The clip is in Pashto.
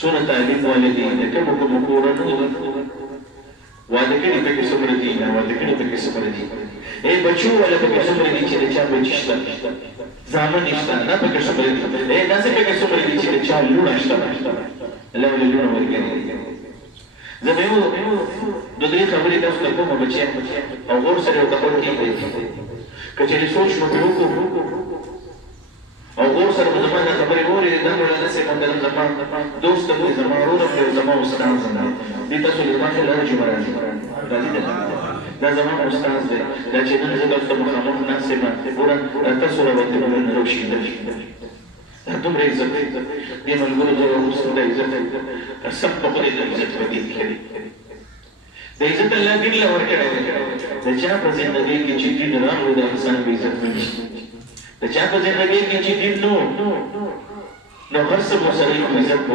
سونه تعلیم والدین د کوم کورونو واده کړي په کې څومره دي نه واده کړي په کې څومره دي بچو ولا په کې څومره دي چې د چا بچی شته زامن نشته نه په کې څومره دي داسې په کې څومره دي چې د چا لوڼه شته الله ولې لوڼه ورکړي زه به د دې خبرې تاسو ته کوم بچي او غور سره یو خبر کېږي کچې سوچ مو وکړو او غور سره په زمانه خبرې ووري دا مولانا سي محترم زمان دوست مو زمان ورور مو زمان استاد زمان دي تاسو له ما خلل جمعه دا زمان استاد دی دا چې نن زه تاسو ته مخامخ ناسې ما ګورم تاسو راوته نو نه روشي دا دومره عزت دی ملګرو ته اوسه د عزت سب په دې عزت باندې کړی د عزت الله دې له ورکړی د چا په ژوندۍ کې چې دین راغلی د انسان په عزت باندې د چا په ژوندۍ کې چې دین نو هر څه سره عزت